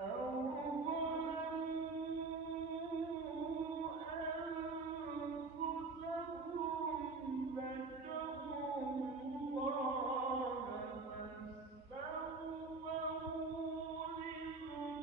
أو ظلموا أنفسهم ذكروا الله فاستغفروا لذنوبهم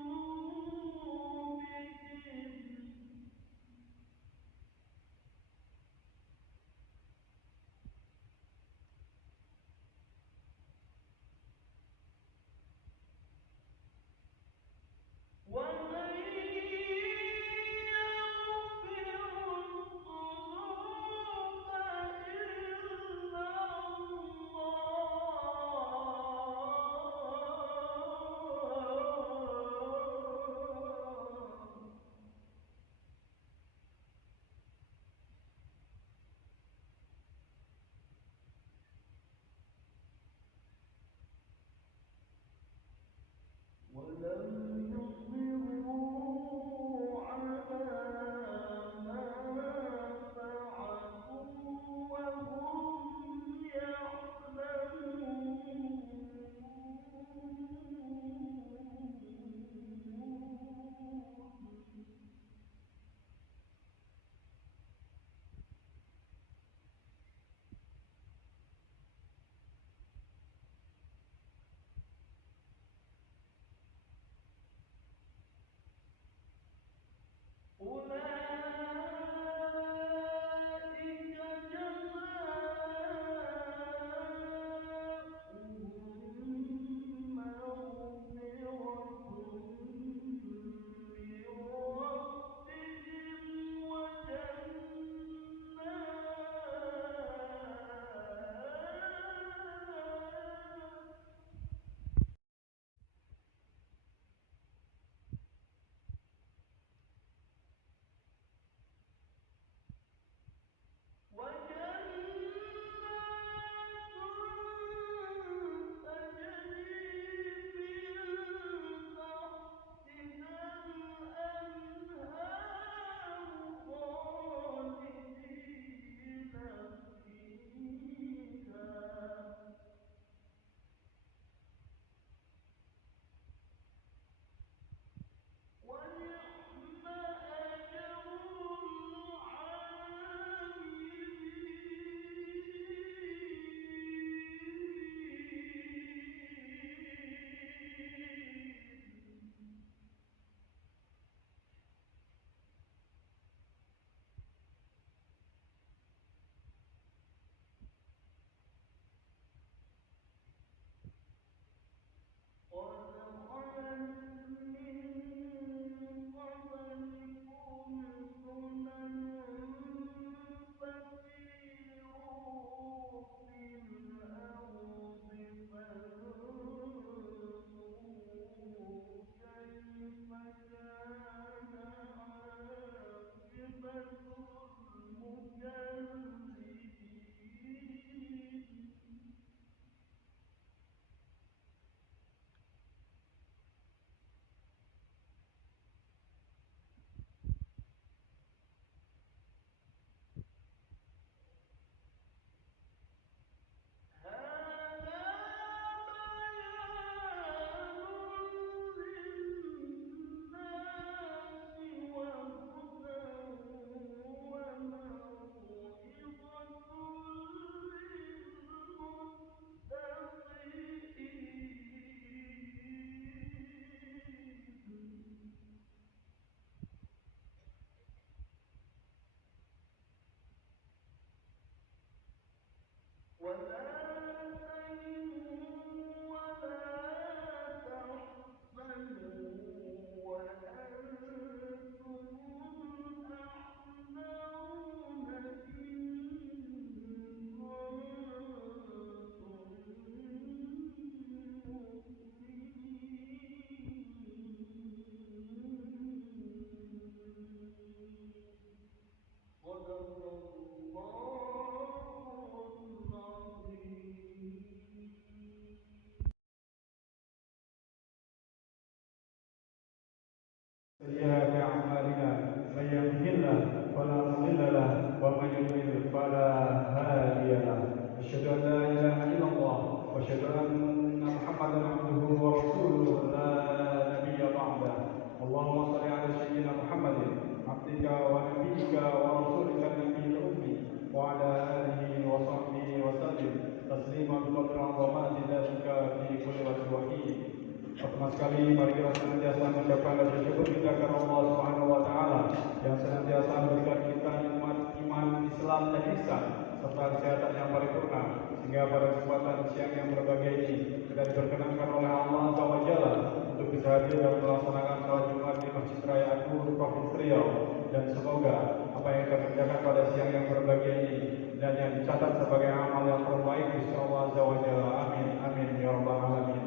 wa ma dzalika fi kulli waqtin. Pertama sekali mari kita senantiasa mengucapkan rasa syukur kita kepada Allah Subhanahu wa taala yang senantiasa memberikan kita nikmat iman, Islam dan ihsan serta kesehatan yang paripurna sehingga pada kesempatan siang yang berbahagia ini kita diperkenankan oleh Allah Azza wa Jalla untuk bisa hadir dan melaksanakan salat Jumat di Masjid Raya An-Nur Provinsi Riau, dan semoga apa yang kita kerjakan pada siang yang berbahagia ini dan yang dicatat sebagai amal yang terbaik di sisi Allah Azza wa Jalla. Amin amin ya rabbal alamin.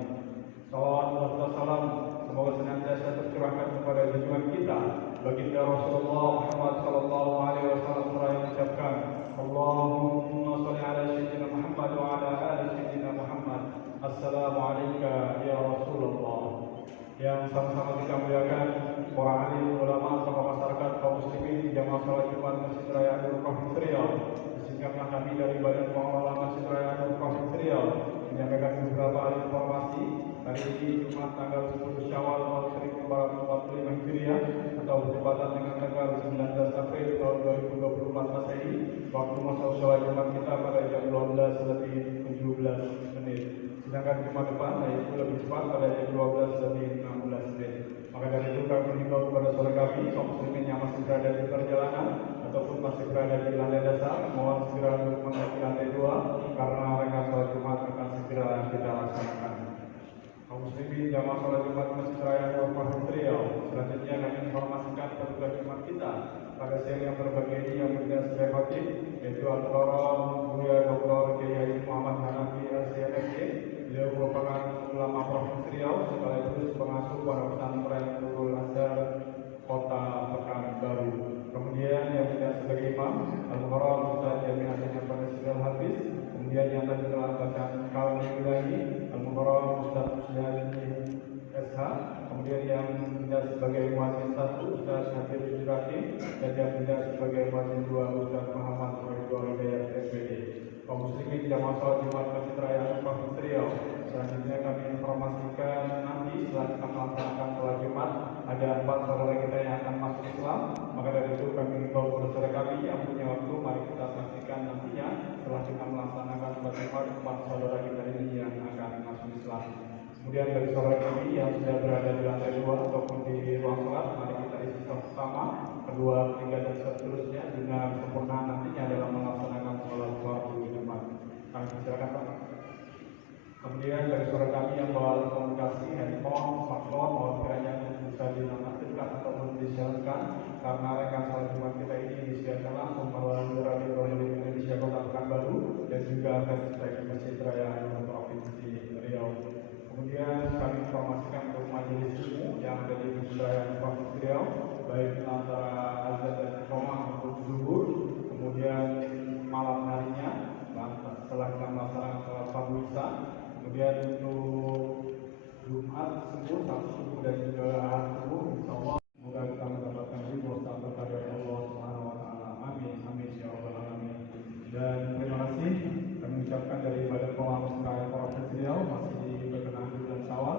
Salawat dan salam semoga senantiasa tercurahkan kepada junjungan kita baginda Rasulullah Muhammad sallallahu alaihi wasallam seraya mengucapkan Allahumma shalli ala sayyidina Muhammad wa ala ali sayyidina Muhammad. Assalamu alayka ya Rasulullah. Yang sama-sama kita muliakan para alim ulama serta masyarakat kaum muslimin jamaah salat Jumat Masjid Raya An-Nur Provinsi Riau. Singkatlah kami dari Badan Pengelola Masjid Raya An-Nur Provinsi Riau menyampaikan beberapa hal informasi. Hari ini Jumat tanggal 10 Syawal tahun 1445 Hijriah atau bertepatan dengan tanggal 19 April tahun 2024 Masehi. Waktu masuk sholat Jumat kita pada jam 12:17. Sedangkan Jumat depan yaitu lebih cepat pada jam 12:16. Maka dari itu kami mengimbau kepada saudara kami kaum muslimin yang masih berada di perjalanan ataupun masih berada di lantai dasar, mohon segera untuk menaiki lantai 2 karena rangkaian sholat Jumat akan segera kita laksanakan. Kaum muslimin jamaah salat Jumat Masjid Raya An-Nur Provinsi Riau, selanjutnya kami informasikan petugas Jumat kita pada siang yang berbahagia ini yang bertugas sebagai khotib yaitu Al-Qaram Buya Dr. Kiai Muhammad Hanafi LCMSC. Beliau merupakan ulama Provinsi Riau sekaligus pengasuh Pondok Pesantren Nurul Azhar Kota Pekanbaru. Kemudian yang bertugas sebagai imam Al-Qaram Ustaz Jamil Hasan Panasir Hafiz. Kemudian yang tadi telah bacaan kaum wilayah Al-Muharram Ustaz Musdali SH. Kemudian yang bertugas sebagai muadzin 1 Ustaz Hadir Sirati, dan yang bertugas sebagai muadzin 2 Ustaz Muhammad Ridho Hidayat SPD. Kaum muslimin jamaah salat Jumat Masjid Raya Provinsi Riau, selanjutnya kami informasikan nanti setelah kita melaksanakan salat Jumat ada 4 saudara kita yang akan masuk Islam. Maka dari itu kami himbau kepada saudara kami yang punya waktu, mari kita saksikan nantinya setelah kita melaksanakan salat Jumat 4 saudara kita ini yang akan masuk Islam. Kemudian bagi saudara kami yang sudah berada di lantai 2 ataupun di ruang salat, mari kita isi saf pertama, kedua, ketiga dan seterusnya guna sempurna nantinya dalam melaksanakan salat fardu Jumat. Kami silakan Pak. Kemudian bagi saudara kami yang bawa komunikasi handphone, smartphone, mohon kiranya bisa dinonaktifkan ataupun disiarkan karena rangkaian salat Jumat kita ini disiarkan langsung melalui Radio Indonesia Kota Pekanbaru dan juga Facebook Masjid Raya An-Nur Provinsi Riau. Kemudian kami informasikan untuk majelis ilmu yang ada di Masjid Raya An-Nur Provinsi Riau, baik antara azan dan iqamah untuk zuhur, kemudian malam harinya setelah kita melaksanakan salat fardu Isya. Kemudian untuk Jumat subuh, Sabtu subuh dan juga Ahad subuh, insyaallah semoga kita mendapatkan ridho serta dari Allah Subhanahu wa taala. Amin amin ya rabbal alamin. Dan terima kasih kami ucapkan dari Badan Pengelola Masjid Raya Provinsi Riau masih berkenaan bulan Syawal.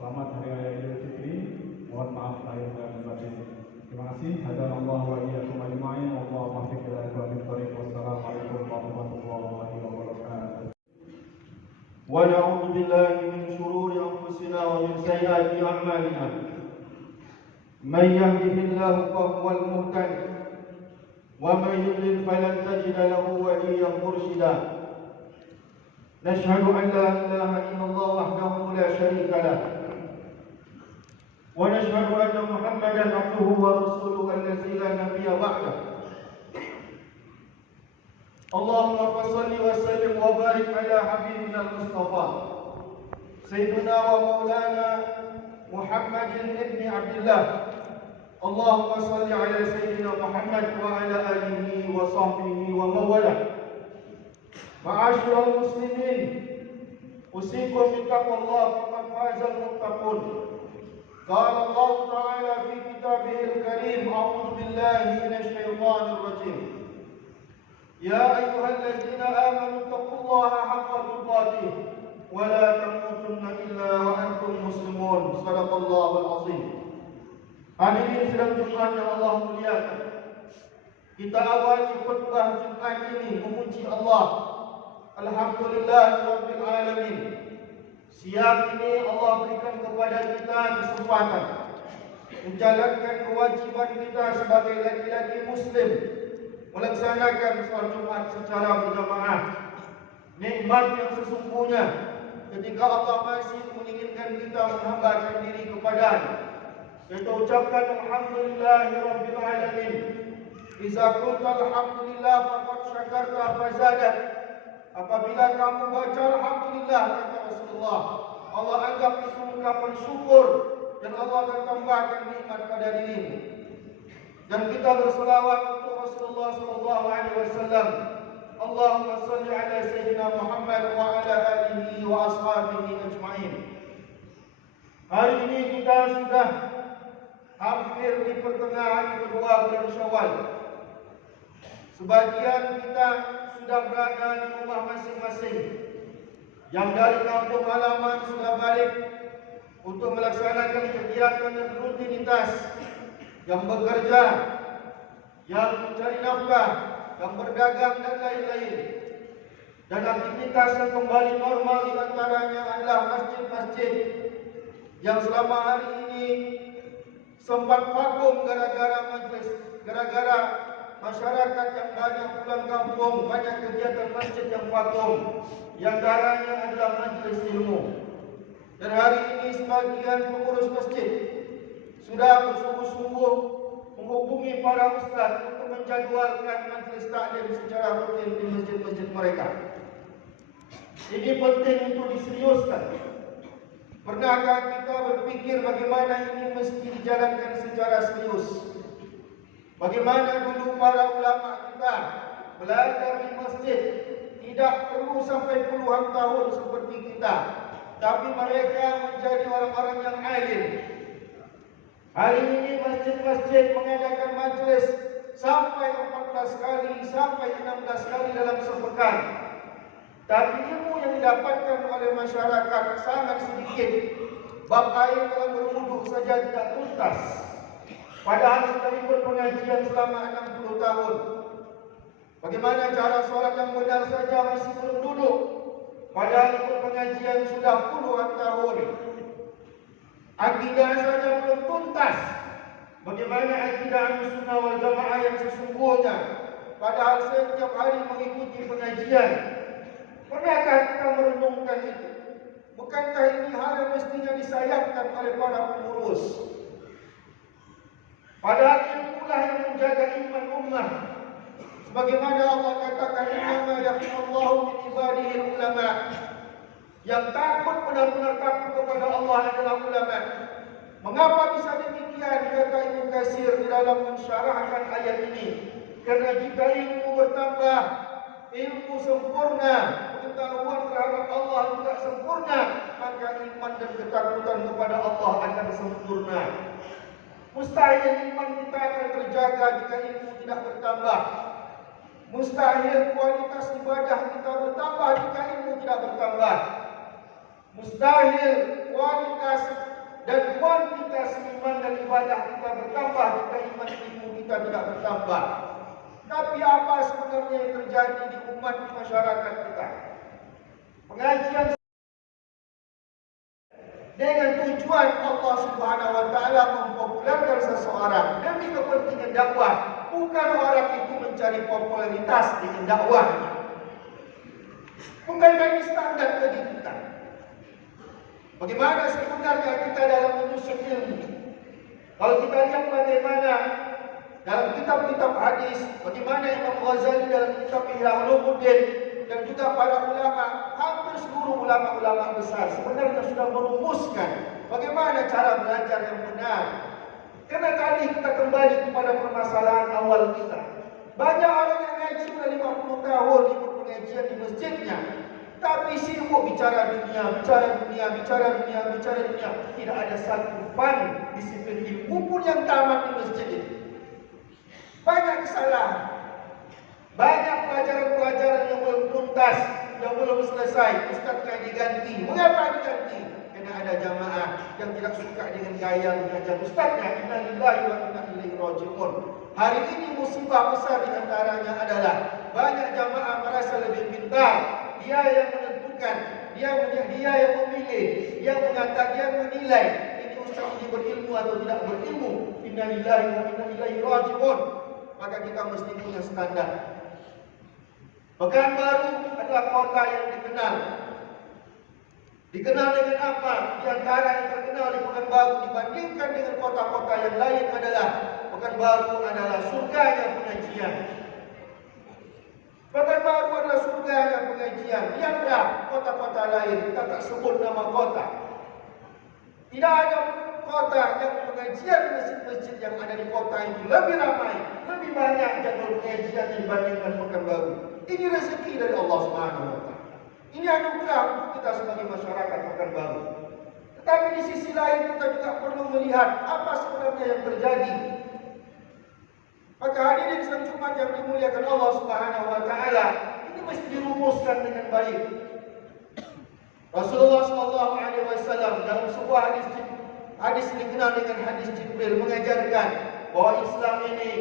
Selamat Hari Raya Idul Fitri. Mohon maaf lahir dan batin. Terima kasih. Hadanallahu wa iyyakum ajma'in. Wallahu muwaffiq ila aqwamit thoriq. Wassalamualaikum warahmatullahi wabarakatuh. ونعوذ بالله من شرور أنفسنا ومن سيئات أعمالنا. من يهده الله فهو المهتد ومن يضلل فلن تجد له وليا مرشدا. نشهد أن لا إله إلا الله وحده لا شريك له ونشهد أن محمدا عبده ورسوله الذي لا نبي بعده. اللهم صل وسلم وبارك على حبيبنا المصطفى سيدنا ومولانا محمد بن عبد الله. اللهم صل على سيدنا محمد وعلى آله وصحبه ومن والاه. معاشر المسلمين، أوصيكم بتقوى الله فقد فاز المتقون. قال الله تعالى في كتابه الكريم: أعوذ بالله من الشيطان الرجيم. يا أيها الذين آمنوا اتقوا الله حق تقاته ولا تموتن إلا وأنتم مسلمون. صدق الله العظيم. Hadirin sidang Jumat yang Allah muliakan, kita awali khutbah Jumat ini memuji Allah Alhamdulillahirabbil alamin. Siang ini Allah berikan kepada kita kesempatan menjalankan kewajiban kita sebagai laki-laki muslim, melaksanakan salat Jumat secara berjamaah. Nikmat yang sesungguhnya ketika Allah masih menginginkan kita menghambakan diri kepada-Nya. Kita ucapkan alhamdulillahirabbil alamin. Iza qulta alhamdulillah faqad syakarta fazadat. Apabila kamu baca alhamdulillah, kata Rasulullah, Allah anggap itu ungkapan syukur dan Allah akan tambahkan nikmat pada dirimu. Dan kita berselawat untuk Rasulullah sallallahu alaihi wasallam. Allahumma salli ala sayyidina Muhammad wa ala alihi wa ashabihi ajma'in. Hari ini kita sudah hampir di pertengahan kedua bulan Syawal. Sebagian kita sudah berada di rumah masing-masing. Yang dari kampung halaman sudah balik untuk melaksanakan kegiatan dan rutinitas, yang bekerja, yang mencari nafkah, yang berdagang dan lain-lain. Dan aktivitas yang kembali normal di antaranya adalah masjid-masjid yang selama hari ini sempat vakum gara-gara majlis, gara-gara masyarakat yang banyak pulang kampung, banyak kegiatan masjid yang vakum. Yang antaranya adalah majlis ilmu. Dan hari ini sebagian pengurus masjid sudah bersungguh-sungguh menghubungi para ustaz untuk menjadualkan majlis taklim secara rutin di masjid-masjid mereka. Ini penting untuk diseriuskan. Pernahkah kita berpikir bagaimana ini mesti dijalankan secara serius? Bagaimana dulu para ulama kita belajar di masjid tidak perlu sampai puluhan tahun seperti kita, tapi mereka menjadi orang-orang yang alim. Hari ini masjid-masjid mengadakan majlis sampai 14 kali, sampai 16 kali dalam sepekan. Tapi ilmu yang didapatkan oleh masyarakat sangat sedikit. Bab air dalam berwuduk saja tidak tuntas. Padahal sudah ikut pengajian selama 60 tahun. Bagaimana cara sholat yang benar saja masih belum duduk. Padahal ikut pengajian sudah puluhan tahun. Akidah saja belum tuntas. Bagaimana akidah Ahlussunnah wal Jamaah yang sesungguhnya? Padahal setiap hari mengikuti pengajian. Pernahkah kita merenungkan itu? Bukankah ini hal yang mestinya disayangkan oleh para pengurus? Padahal itulah yang menjaga iman ummah. Sebagaimana Allah katakan, "Innama yakhshallahu min ibadihi ulama." Yang takut, benar-benar takut kepada Allah adalah ulama. Mengapa bisa demikian? Kata Ibnu Katsir di dalam mensyarahkan ayat ini. Karena jika ilmu bertambah, ilmu sempurna, pengetahuan terhadap Allah juga sempurna, maka iman dan ketakutan kepada Allah akan sempurna. Mustahil iman kita akan terjaga jika ilmu tidak bertambah. Mustahil kualitas ibadah kita bertambah jika ilmu tidak bertambah. Mustahil kualitas dan kuantitas iman dan ibadah kita bertambah jika iman ilmu kita tidak bertambah. Tapi apa sebenarnya yang terjadi di umat di masyarakat kita? Pengajian dengan tujuan Allah Subhanahu wa taala mempopulerkan seseorang demi kepentingan dakwah, bukan orang itu mencari popularitas dengan dakwahnya. Bukan ini standar bagi kita. Bagaimana sebenarnya kita dalam menyusun ilmu? Kalau kita lihat bagaimana dalam kitab-kitab hadis, bagaimana Imam Ghazali dalam kitab Ihya Ulumuddin dan juga para ulama, hampir seluruh ulama-ulama besar sebenarnya sudah merumuskan bagaimana cara belajar yang benar. Karena tadi kita kembali kepada permasalahan awal kita. Banyak orang yang ngaji sudah 50 tahun ikut pengajian di masjidnya, tapi sibuk bicara dunia, bicara dunia, bicara dunia, bicara dunia. Tidak ada satu fan disiplin ilmu pun yang tamat di masjid itu. Banyak kesalahan. Banyak pelajaran-pelajaran yang belum tuntas, yang belum selesai. Ustaznya diganti. Mengapa diganti? Karena ada jamaah yang tidak suka dengan gaya mengajar ustaznya. Inna lillahi wa inna ilaihi raji'un. Hari ini musibah besar di antaranya adalah banyak jamaah merasa lebih pintar. dia yang menentukan, dia yang memilih, dia mengatakan, dia menilai ini ustaz ini berilmu atau tidak berilmu. Innalillahi wa inna ilaihi raji'un. Maka kita mesti punya standar. Pekanbaru adalah kota yang dikenal. Dikenal dengan apa? Di antara yang terkenal di Pekanbaru dibandingkan dengan kota-kota yang lain adalah Pekanbaru adalah surganya pengajian. Pekanbaru adalah surganya pengajian. Lihatlah kota-kota lain, kita tak sebut nama kota. Tidak ada kota yang pengajian masjid-masjid yang ada di kota itu lebih ramai, lebih banyak jadwal pengajian dibandingkan Pekanbaru. Ini rezeki dari Allah Subhanahu wa taala. Ini anugerah untuk kita sebagai masyarakat Pekanbaru. Tetapi di sisi lain kita juga perlu melihat apa sebenarnya yang terjadi. Maka hadirin sidang Jumat yang dimuliakan Allah Subhanahu wa taala, ini mesti dirumuskan dengan baik. Rasulullah sallallahu alaihi wasallam dalam sebuah hadis dikenal dengan hadis Jibril mengajarkan bahwa Islam ini,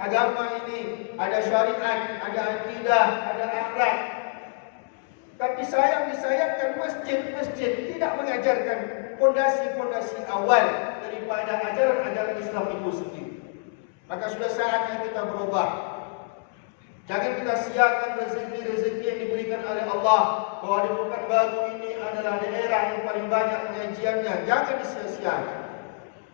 agama ini ada syariat, ada akidah, ada akhlak. Tapi disayangkan masjid-masjid tidak mengajarkan fondasi-fondasi awal daripada ajaran-ajaran Islam itu sendiri. Maka sudah saatnya kita berubah. Jangan kita siakan rezeki-rezeki yang diberikan oleh Allah, bahwa di Pekanbaru ini adalah daerah yang paling banyak pengajiannya. Jangan disia-siakan.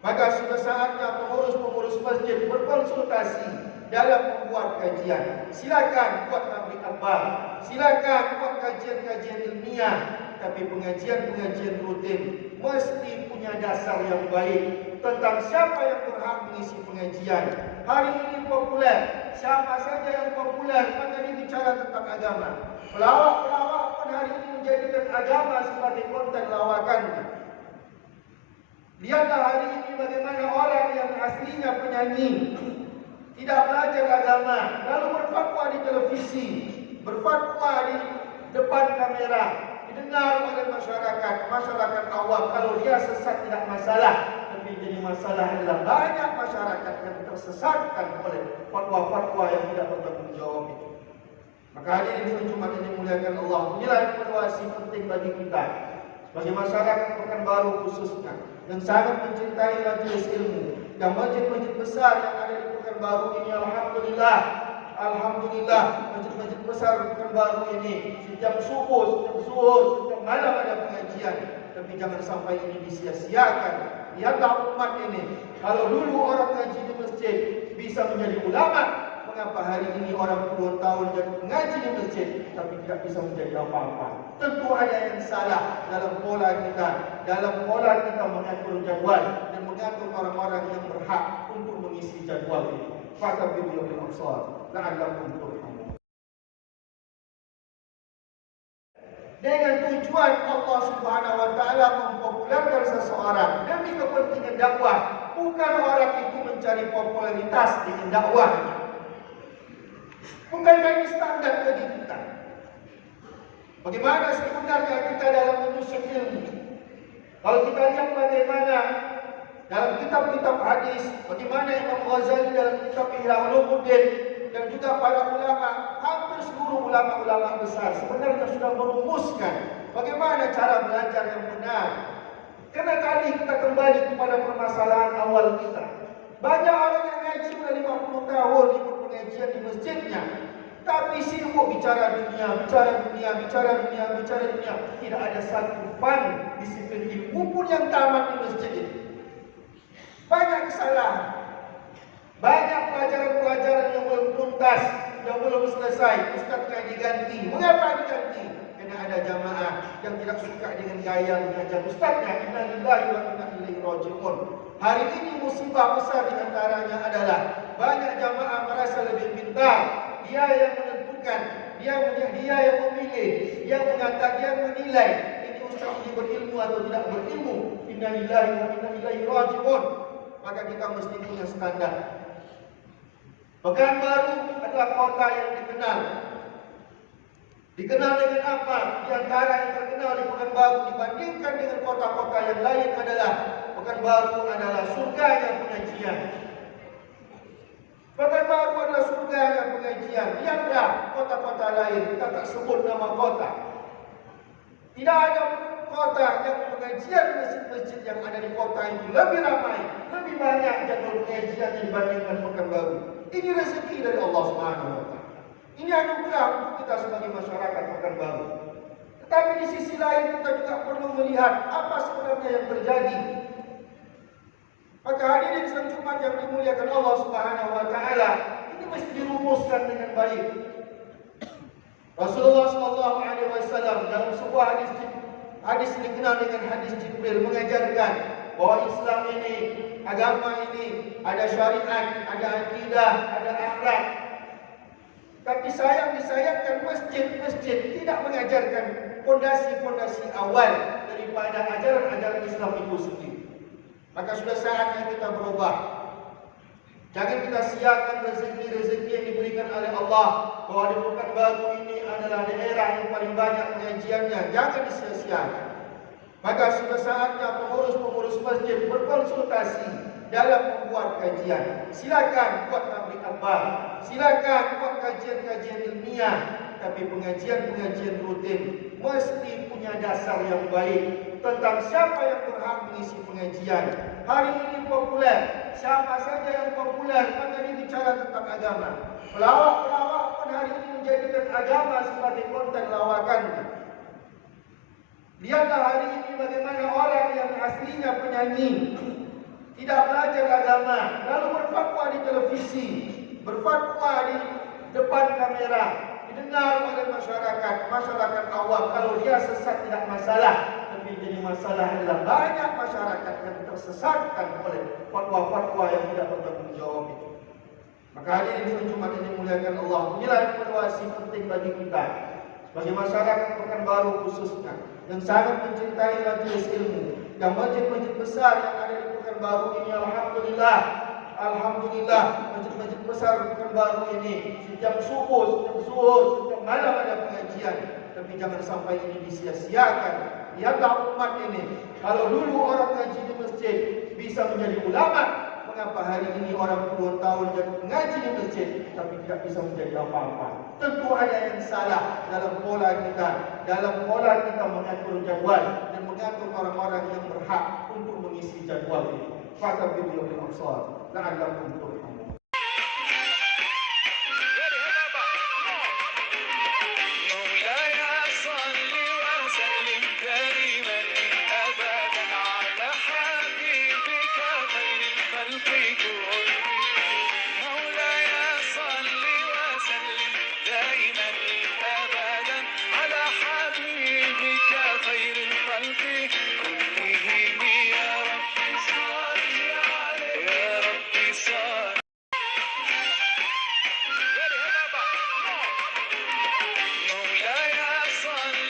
Maka sudah saatnya pengurus-pengurus masjid berkonsultasi dalam membuat kajian. Silakan buat tabligh akbar, silakan buat kajian-kajian ilmiah, tapi pengajian-pengajian rutin mesti punya dasar yang baik tentang siapa yang berhak mengisi pengajian. Hari ini populer, siapa saja yang populer maka dia bicara tentang agama. Pelawak-pelawak pun hari ini menjadikan agama sebagai konten lawakannya. Lihatlah hari ini bagaimana orang yang aslinya penyanyi tidak belajar agama, lalu berfatwa di televisi, berfatwa di depan kamera, didengar oleh masyarakat awam. Kalau dia sesat tidak masalah, tapi jadi masalah adalah banyak masyarakat yang tersesatkan oleh fatwa-fatwa yang tidak bertanggung jawab itu. Maka hadirin sidang Jumat ini dimuliakan Allah, inilah evaluasi penting bagi kita sebagai masyarakat Pekanbaru khususnya yang sangat mencintai majelis ilmu. Yang masjid-masjid besar yang ada di Pekanbaru ini, alhamdulillah, masjid-masjid besar di Pekanbaru ini setiap subuh, setiap zuhur, setiap malam ada pengajian. Tapi jangan sampai ini disia-siakan. Lihatlah umat ini, kalau dulu orang ngaji di masjid bisa menjadi ulama, mengapa hari ini orang puluhan tahun jadi mengaji di masjid tapi tidak bisa menjadi apa-apa? Tentu ada yang salah dalam pola kita mengatur jadwal dan mengatur orang-orang yang berhak untuk mengisi jadwal itu. Fatabiru bil absar la'allakum turhamun. Dengan tujuan Allah Subhanahu wa taala mempopulerkan seseorang demi kepentingan dakwah, bukan orang itu mencari popularitas dengan dakwahnya. Bukankah ini standar bagi kita? Bagaimana sebenarnya kita dalam menyusun ilmu? Kalau kita lihat bagaimana dalam kitab-kitab hadis, bagaimana Imam Ghazali dalam kitab Ihya Ulumuddin dan juga para ulama, hampir seluruh ulama-ulama besar sebenarnya sudah merumuskan bagaimana cara belajar yang benar. Karena tadi kita kembali kepada permasalahan awal kita. Banyak orang yang ngaji sudah 50 tahun ikut pengajian di masjidnya, tapi sibuk bicara dunia. Tidak ada satu disiplin ilmu pun yang tamat di masjid ini. Banyak kesalahan, banyak pelajaran-pelajaran yang belum tuntas, yang belum selesai. Ustaznya diganti. Mengapa diganti? Karena ada jamaah yang tidak suka dengan gaya mengajar ustaznya. Innalillahi wa inna ilaihi raji'un. Hari ini musibah besar di antaranya adalah banyak jamaah merasa lebih pintar. Dia yang menentukan, dia yang memilih, dia mengatakan, dia menilai ini ustaz ini berilmu atau tidak berilmu. Innalillahi wa inna ilaihi raji'un. Maka kita mesti punya standar. Pekanbaru adalah kota yang dikenal. Dikenal dengan apa? Di antara yang terkenal di Pekanbaru dibandingkan dengan kota-kota yang lain adalah Pekanbaru adalah surganya pengajian. Pekanbaru adalah surganya pengajian. Lihatlah kota-kota lain, kita tak sebut nama kota. Tidak ada kota yang pengajian masjid-masjid yang ada di kota itu lebih ramai, lebih banyak jadwal pengajian dibandingkan Pekanbaru. Ini rezeki dari Allah Subhanahu wa taala. Ini anugerah untuk kita sebagai masyarakat Pekanbaru. Tetapi di sisi lain kita juga perlu melihat apa sebenarnya yang terjadi. Maka hadirin sidang Jumat yang dimuliakan Allah Subhanahu wa taala, ini mesti dirumuskan dengan baik. Rasulullah sallallahu alaihi wasallam dalam sebuah hadis dikenal dengan hadis Jibril mengajarkan bahwa Islam ini, agama ini ada syariat, ada akidah, ada akhlak. Tapi disayangkan masjid-masjid tidak mengajarkan fondasi-fondasi awal daripada ajaran-ajaran Islam itu sendiri. Maka sudah saatnya kita berubah. Jangan kita siakan rezeki-rezeki yang diberikan oleh Allah, bahwa di Pekanbaru ini adalah daerah yang paling banyak pengajiannya. Jangan disia-siakan. Maka sudah saatnya pengurus-pengurus masjid berkonsultasi dalam membuat kajian. Silakan buat tabligh akbar, silakan buat kajian-kajian ilmiah, tapi pengajian-pengajian rutin mesti punya dasar yang baik tentang siapa yang berhak mengisi pengajian. Hari ini populer, siapa saja yang populer maka dibicara tentang agama. Pelawak-pelawak pun hari ini menjadikan agama sebagai konten lawakannya. Lihatlah hari ini bagaimana orang yang aslinya penyanyi, tidak belajar agama, lalu berfatwa di televisi, berfatwa di depan kamera, didengar oleh masyarakat awam. Kalau dia sesat tidak masalah, tapi jadi masalah adalah banyak masyarakat yang tersesatkan oleh fatwa-fatwa yang tidak bertanggung jawab itu. Maka hadirin sidang Jumat ini muliakan Allah, inilah evaluasi penting bagi kita sebagai masyarakat Pekanbaru khususnya yang sangat mencintai majelis ilmu. Yang masjid-masjid besar yang ada di Pekanbaru ini, alhamdulillah, masjid-masjid besar di Pekanbaru ini setiap subuh, setiap zuhur, setiap malam ada pengajian. Tapi jangan sampai ini disia-siakan. Lihatlah umat ini, kalau dulu orang ngaji di masjid bisa menjadi ulama, mengapa hari ini orang puluhan tahun jadi mengaji di masjid tapi tidak bisa menjadi apa-apa? Tentu ada yang salah dalam pola kita mengatur jadwal dan mengatur orang-orang yang berhak untuk mengisi jadwal itu. Fatabiru bil absar la'allakum turhamun. خير الخلق